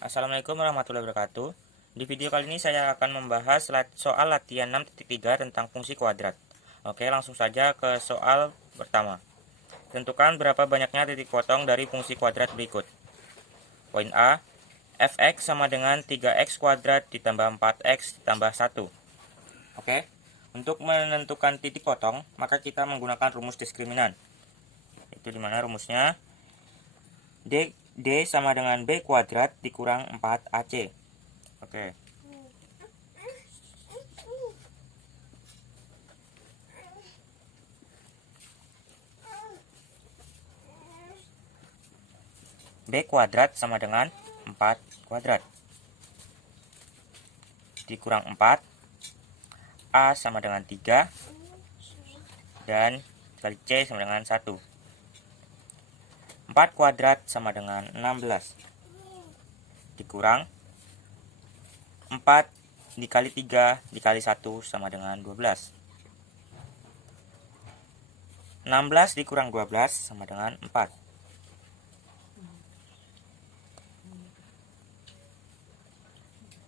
Assalamualaikum warahmatullahi wabarakatuh. Di video kali ini saya akan membahas soal latihan 6.3 tentang fungsi kuadrat. Oke, langsung saja ke soal pertama. Tentukan berapa banyaknya titik potong dari fungsi kuadrat berikut. Poin A, fx sama dengan 3x kuadrat ditambah 4x ditambah 1. Oke, untuk menentukan titik potong, maka kita menggunakan rumus diskriminan. Itu dimana rumusnya? D sama dengan B kuadrat dikurang 4AC. Oke. B kuadrat sama dengan 4 kuadrat dikurang 4. A sama dengan 3. Dan kali C sama dengan 1. 4 kuadrat sama dengan 16. Dikurang 4 dikali 3 dikali 1 sama dengan 12. 16 dikurang 12 sama dengan 4.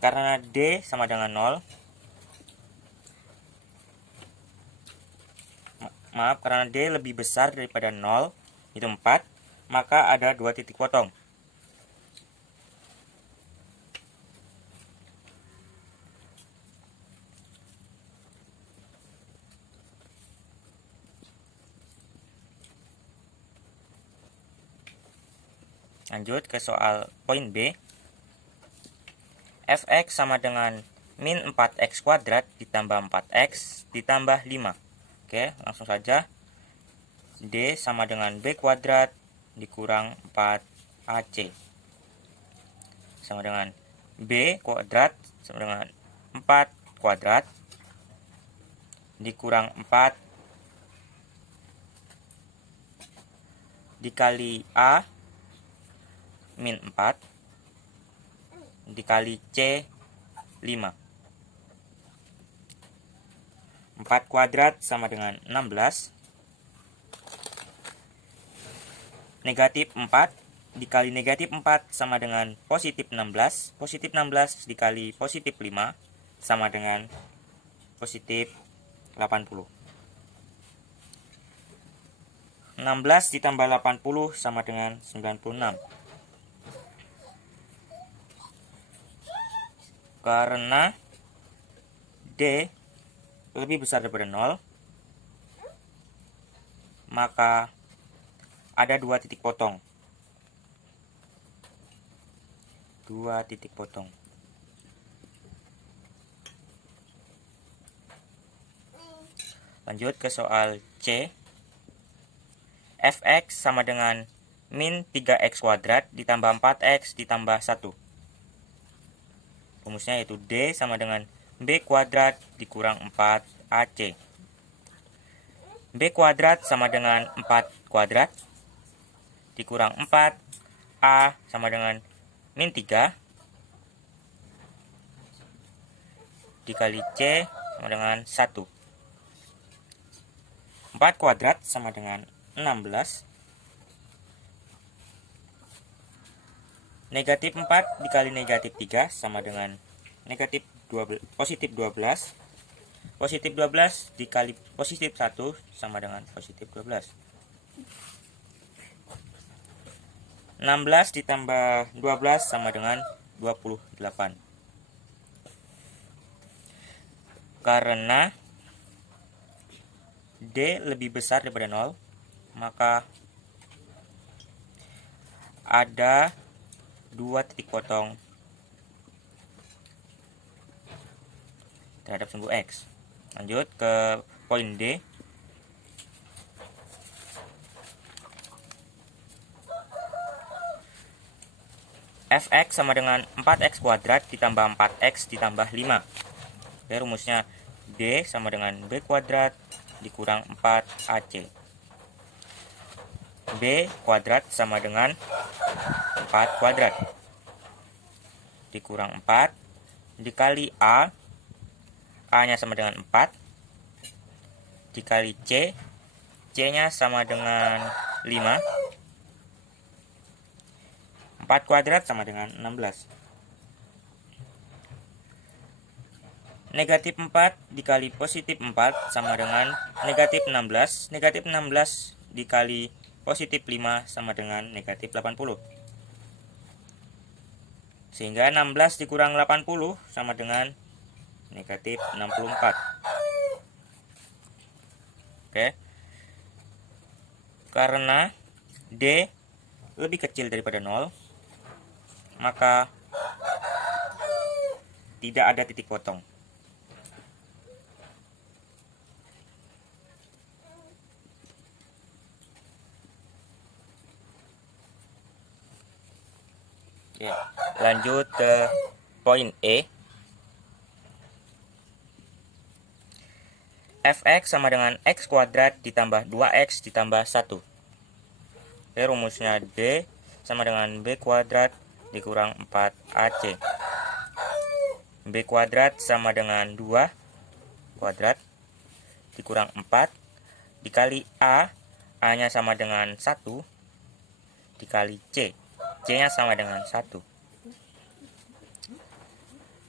Karena D sama dengan 0, karena D lebih besar daripada 0, itu 4, maka ada 2 titik potong. Lanjut ke soal poin B. Fx sama dengan min 4x kuadrat ditambah 4x ditambah 5. Oke, langsung saja. D sama dengan B kuadrat dikurang 4AC. Sama dengan B kuadrat sama dengan 4 kuadrat dikurang 4 dikali A min 4 dikali C 5. 4 kuadrat sama dengan 16. Negatif 4 dikali negatif 4 sama dengan positif 16. Positif 16 dikali positif 5 sama dengan positif 80. 16 ditambah 80 sama dengan 96. Karena D lebih besar daripada 0, maka ada 2 titik potong. 2 titik potong. Lanjut ke soal C. Fx sama dengan min 3x kuadrat ditambah 4x ditambah 1. Rumusnya yaitu D sama dengan B kuadrat dikurang 4AC. B kuadrat sama dengan 4 kuadrat dikurang 4. A sama dengan min 3 dikali C sama dengan 1. 4 kuadrat sama dengan 16. Negatif 4 dikali negatif 3 sama dengan negatif 12, positif 12. Positif 12 dikali positif 1 sama dengan positif 12. 16 ditambah 12 sama dengan 28. Karena D lebih besar daripada 0, maka ada 2 titik potong terhadap sumbu X. Lanjut ke poin D. Fx sama dengan 4x kuadrat ditambah 4x ditambah 5. Oke, rumusnya D sama dengan B kuadrat dikurang 4AC. B kuadrat sama dengan 4 kuadrat dikurang 4 dikali A nya sama dengan 4 dikali C nya sama dengan 5. 4 kuadrat sama dengan 16. Negatif 4 dikali positif 4 sama dengan negatif 16. Negatif 16 dikali positif 5 sama dengan negatif 80. Sehingga 16 dikurang 80 sama dengan negatif 64. Oke. Karena D lebih kecil daripada 0, maka tidak ada titik potong. Ya, lanjut ke poin E. Fx sama dengan x kuadrat ditambah 2x ditambah 1. Oke, rumusnya D sama dengan b kuadrat dikurang 4ac. B kuadrat sama dengan 2 kuadrat dikurang 4 dikali A. A-nya sama dengan 1 dikali C. C-nya sama dengan 1.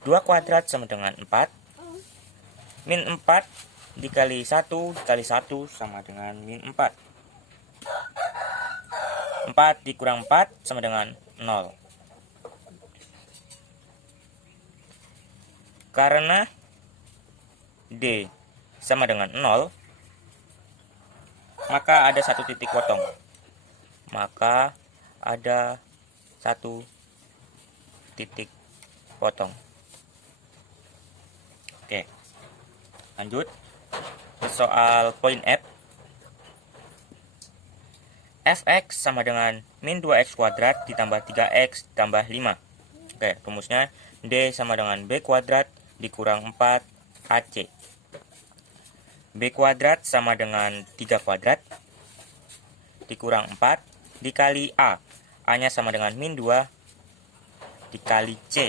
2 kuadrat sama dengan 4. Min 4 dikali 1 dikali 1 sama dengan min 4. 4 dikurang 4 sama dengan 0. Karena D sama dengan 0, maka ada satu titik potong. Maka ada satu titik potong. Oke, lanjut ke soal poin F. Fx sama dengan min 2x kuadrat ditambah 3x ditambah 5. Oke, rumusnya D sama dengan b kuadrat dikurang 4ac. B kuadrat sama dengan 3 kuadrat dikurang 4 dikali A. A-nya sama dengan min 2 dikali C.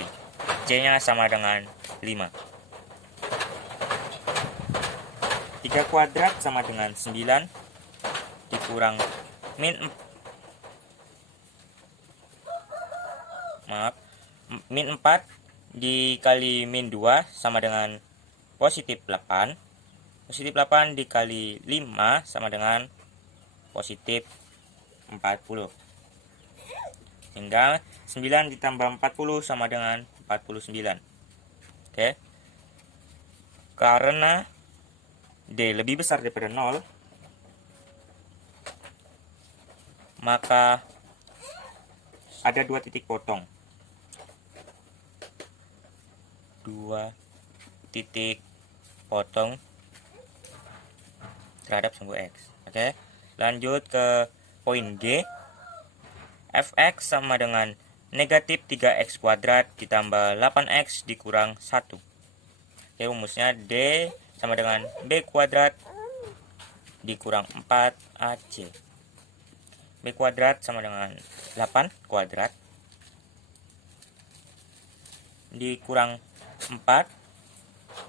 C-nya sama dengan 5. 3 kuadrat sama dengan 9 dikurang min 4 dikali min 2 sama dengan positif 8. Positif 8 dikali 5 sama dengan positif 40. Hingga 9 ditambah 40 sama dengan 49. Oke. Karena D lebih besar daripada 0, maka ada 2 titik potong. 2 titik potong terhadap sumbu X. Oke. Lanjut ke poin G. Fx sama dengan negatif 3x kuadrat ditambah 8x dikurang 1. Oke, rumusnya D sama dengan b kuadrat dikurang 4ac. B kuadrat sama dengan 8 kuadrat dikurang 4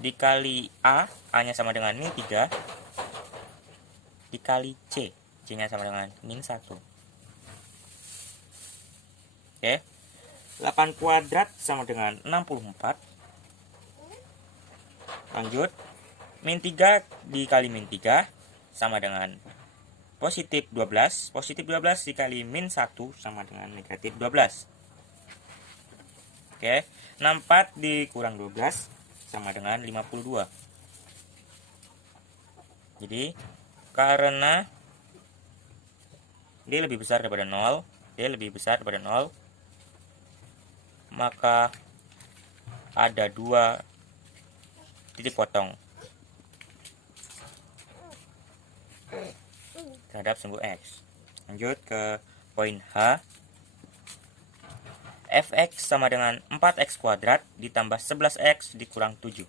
dikali A. A-nya sama dengan min 3 dikali C. C-nya sama dengan min 1. Oke. 8 kuadrat sama dengan 64. Lanjut. Min 3 dikali min 3 sama dengan positif 12. Positif 12 dikali min 1 sama dengan negatif 12. Oke. 64 dikurang 12 sama dengan 52. Jadi, karena D lebih besar daripada 0, D lebih besar daripada 0, maka ada 2 titik potong terhadap sumbu X. Lanjut ke poin H. Fx sama dengan 4x kuadrat ditambah 11x dikurang 7.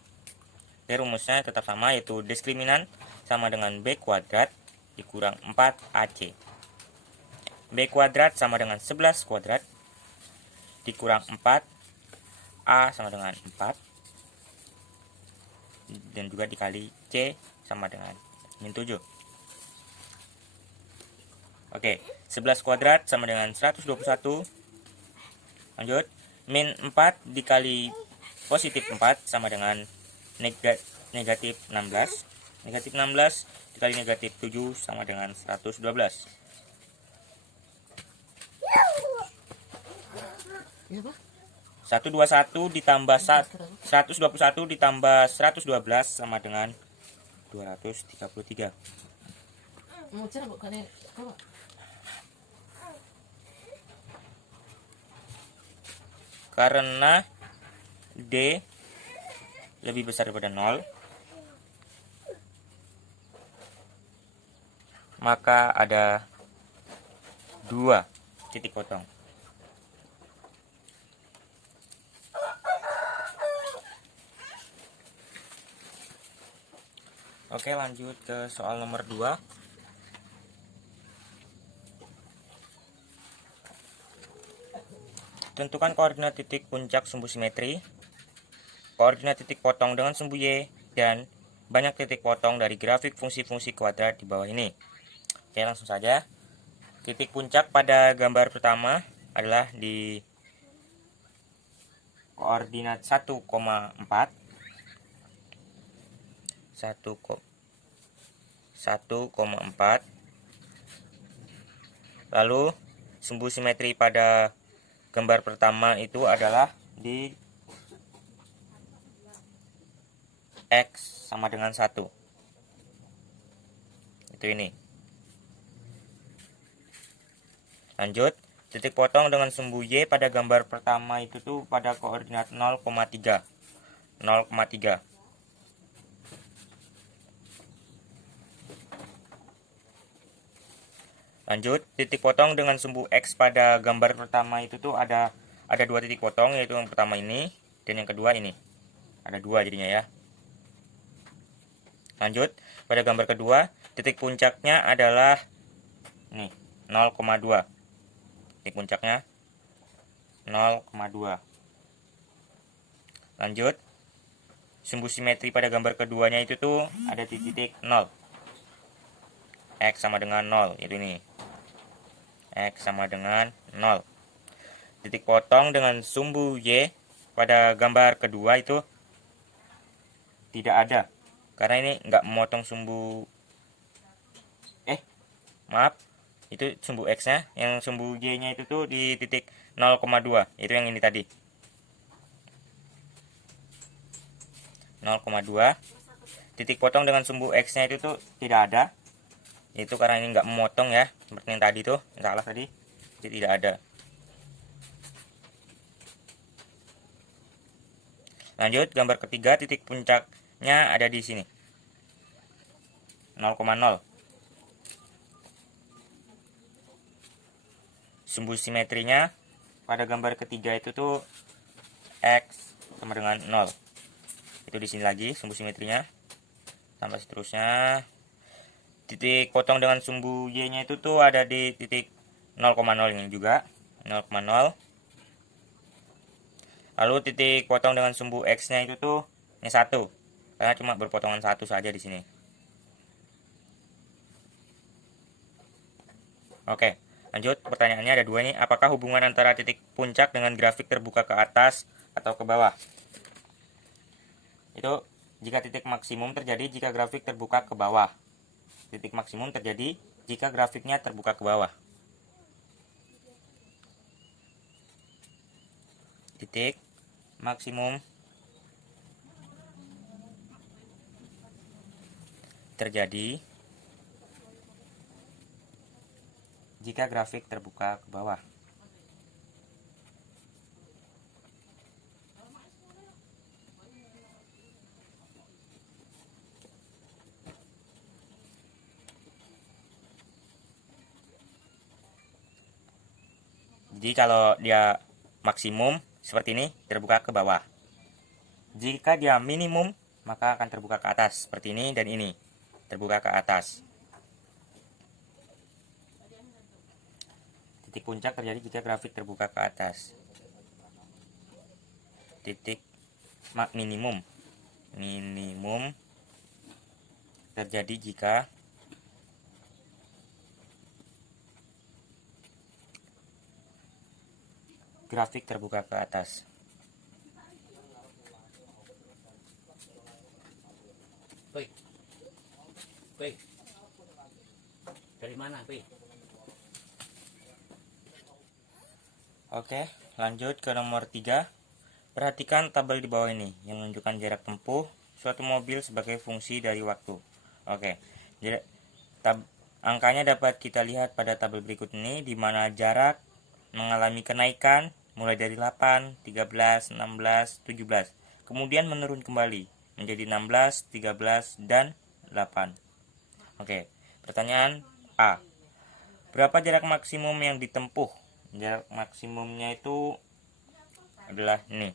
Jadi rumusnya tetap sama, yaitu diskriminan sama dengan b kuadrat dikurang 4ac. B kuadrat sama dengan 11 kuadrat dikurang 4, A sama dengan 4, dan juga dikali C sama dengan min 7. Oke, 11 kuadrat sama dengan 121 Lanjut, min 4 dikali positif 4 sama dengan negatif 16. Negatif 16 dikali negatif 7 sama dengan 112. 121 ditambah 121 ditambah 112 sama dengan 233. Karena D lebih besar daripada 0, maka ada 2 titik potong. Oke, lanjut ke soal nomor 2. Tentukan koordinat titik puncak sumbu simetri, koordinat titik potong dengan sumbu Y, dan banyak titik potong dari grafik fungsi-fungsi kuadrat di bawah ini. Oke, langsung saja. Titik puncak pada gambar pertama adalah di koordinat 1,4. Lalu sumbu simetri pada gambar pertama itu adalah di X sama dengan 1. Itu ini. Lanjut, titik potong dengan sumbu Y pada gambar pertama itu tuh pada koordinat 0,3. 0,3. Lanjut, titik potong dengan sumbu X pada gambar pertama itu tuh ada 2 titik potong, yaitu yang pertama ini dan yang kedua ini. Ada 2 jadinya ya. Lanjut, pada gambar kedua, titik puncaknya adalah nih, 0,2. Titik puncaknya 0,2. Lanjut, sumbu simetri pada gambar keduanya itu tuh ada di titik 0. X sama dengan 0, yaitu ini. X sama dengan 0. Titik potong dengan sumbu Y pada gambar kedua itu tidak ada, karena ini nggak memotong sumbu maaf, itu sumbu X nya. Yang sumbu Y nya itu tuh di titik 0,2, itu yang ini tadi 0,2. Titik potong dengan sumbu X nya itu tuh tidak ada, itu karena ini nggak memotong ya, seperti yang tadi tuh, salah tadi, jadi tidak ada. Lanjut, gambar ketiga, titik puncaknya ada di sini 0,0. Sumbu simetrinya pada gambar ketiga itu tuh X sama dengan 0. Itu di sini lagi sumbu simetrinya. Sampai seterusnya. Titik potong dengan sumbu Y-nya itu tuh ada di titik 0,0 ini juga 0,0. Lalu titik potong dengan sumbu X-nya itu tuh ini 1, karena cuma berpotongan 1 saja di sini. Oke, lanjut, pertanyaannya ada 2 nih. Apakah hubungan antara titik puncak dengan grafik terbuka ke atas atau ke bawah? Itu jika titik maksimum terjadi jika grafik terbuka ke bawah. Titik maksimum terjadi jika grafiknya terbuka ke bawah. Titik maksimum terjadi jika grafik terbuka ke bawah. Jadi kalau dia maksimum seperti ini, terbuka ke bawah. Jika dia minimum, maka akan terbuka ke atas seperti ini dan ini, terbuka ke atas. Titik puncak terjadi jika grafik terbuka ke atas. Titik minimum terjadi jika grafik terbuka ke atas. Dari mana, Oke, lanjut ke nomor 3. Perhatikan tabel di bawah ini yang menunjukkan jarak tempuh suatu mobil sebagai fungsi dari waktu. Oke, angkanya dapat kita lihat pada tabel berikut ini, di mana jarak mengalami kenaikan mulai dari 8, 13, 16, 17. Kemudian menurun kembali menjadi 16, 13, dan 8. Oke, pertanyaan A. Berapa jarak maksimum yang ditempuh? Jarak maksimumnya itu adalah ini.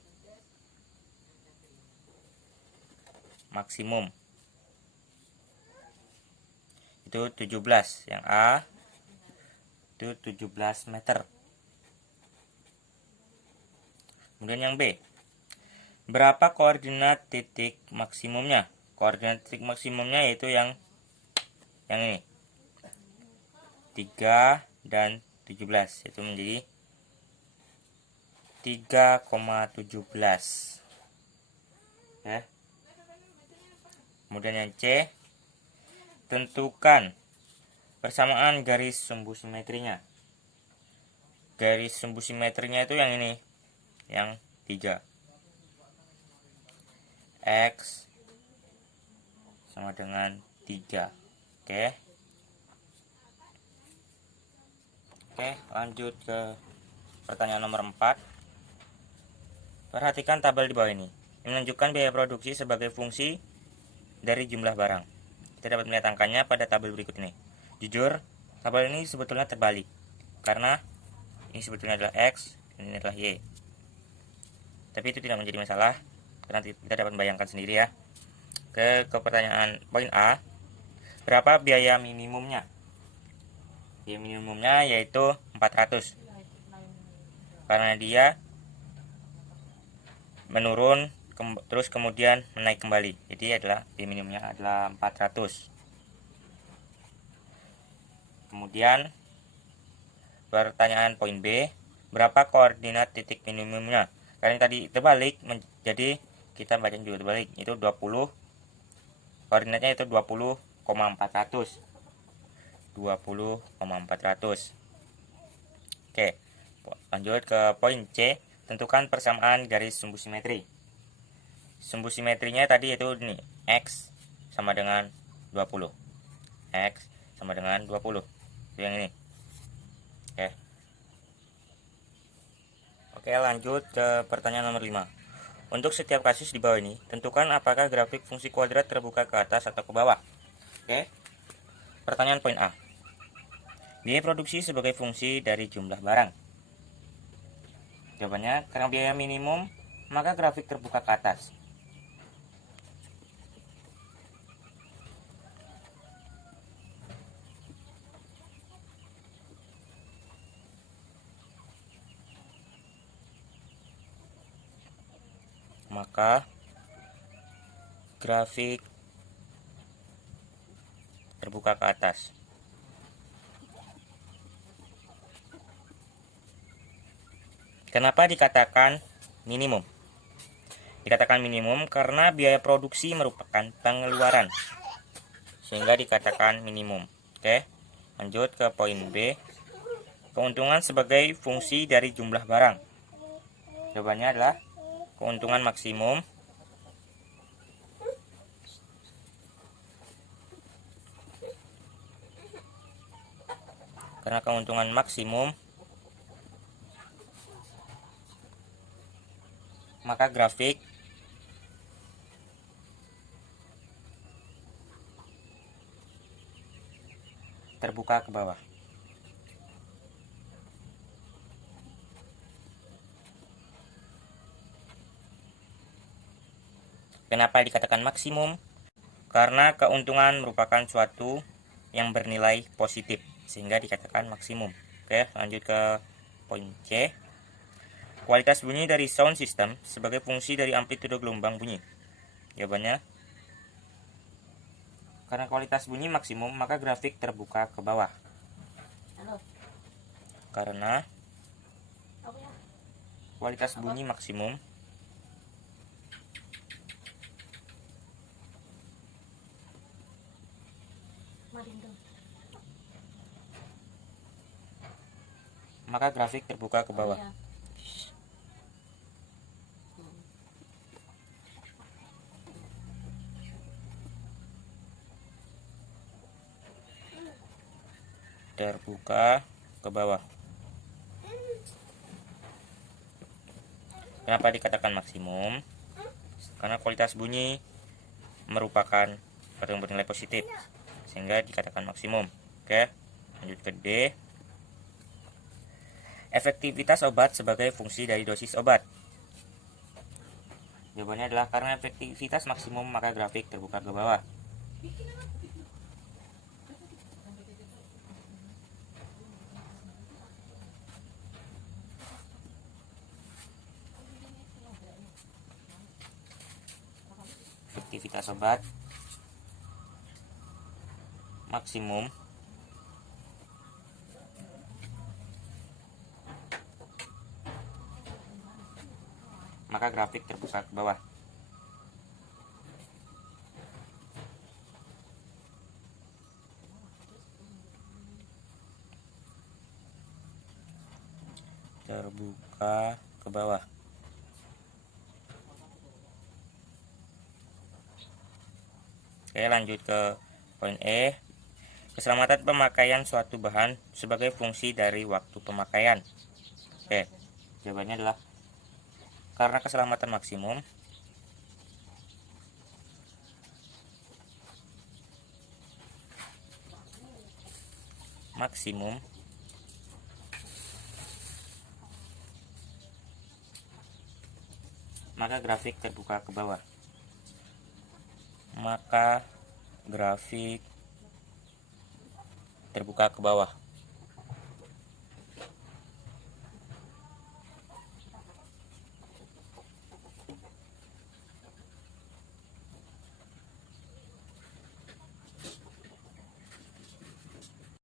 Maksimum itu 17. Yang A itu 17 meter. Kemudian yang B. Berapa koordinat titik maksimumnya? Koordinat titik maksimumnya yaitu yang ini. 3 dan 17, itu menjadi 3,17. Ya. Kemudian yang C, tentukan persamaan garis sumbu simetrinya. Garis sumbu simetrinya itu yang ini, yang 3. X sama dengan 3. Oke, lanjut ke pertanyaan nomor 4. Perhatikan tabel di bawah ini. Ini menunjukkan biaya produksi sebagai fungsi dari jumlah barang. Kita dapat melihat angkanya pada tabel berikut ini. Jujur, tabel ini sebetulnya terbalik, karena ini sebetulnya adalah X dan ini adalah Y. Tapi itu tidak menjadi masalah, karena kita dapat membayangkan sendiri ya. Ke pertanyaan poin A. Berapa biaya minimumnya? Biaya minimumnya yaitu 400. Karena dia menurun terus kemudian menaik kembali. Jadi adalah biaya minimumnya adalah 400. Kemudian pertanyaan poin B, berapa koordinat titik minimumnya? Karena tadi terbalik, jadi kita baca juga terbalik. Itu 20. Koordinatnya itu 20,400. 20,400. Oke, lanjut ke poin C. Tentukan persamaan garis sumbu simetri. Sumbu simetrinya tadi itu ini, X sama dengan 20. X sama dengan 20. Itu yang ini. Oke, lanjut ke pertanyaan nomor 5. Untuk setiap kasus di bawah ini, tentukan apakah grafik fungsi kuadrat terbuka ke atas atau ke bawah. Oke. Pertanyaan poin A. Biaya produksi sebagai fungsi dari jumlah barang. Jawabannya, karena biaya minimum, maka grafik terbuka ke atas. Maka grafik terbuka ke atas. Kenapa dikatakan minimum? Dikatakan minimum karena biaya produksi merupakan pengeluaran, sehingga dikatakan minimum. Oke, lanjut ke poin B. Keuntungan sebagai fungsi dari jumlah barang. Jawabannya adalah keuntungan maksimum karena keuntungan maksimum maka grafik terbuka ke bawah. Kenapa dikatakan maksimum? Karena keuntungan merupakan suatu yang bernilai positif, sehingga dikatakan maksimum. Oke, lanjut ke poin C. Kualitas bunyi dari sound system sebagai fungsi dari amplitude gelombang bunyi. Jawabannya, karena kualitas bunyi maksimum, maka grafik terbuka ke bawah. Karena kualitas bunyi maksimum, maka grafik terbuka ke bawah. Terbuka ke bawah. Kenapa dikatakan maksimum? Karena kualitas bunyi merupakan suatu yang bernilai positif, sehingga dikatakan maksimum. Oke, lanjut ke D. Efektivitas obat sebagai fungsi dari dosis obat. Jawabannya adalah karena efektivitas maksimum, maka grafik terbuka ke bawah. Efektivitas obat maksimum maka grafik terbuka ke bawah. Terbuka ke bawah. Oke, lanjut ke poin E. Keselamatan pemakaian suatu bahan sebagai fungsi dari waktu pemakaian. Oke, jawabannya adalah karena keselamatan maksimum maka grafik terbuka ke bawah. Maka grafik terbuka ke bawah.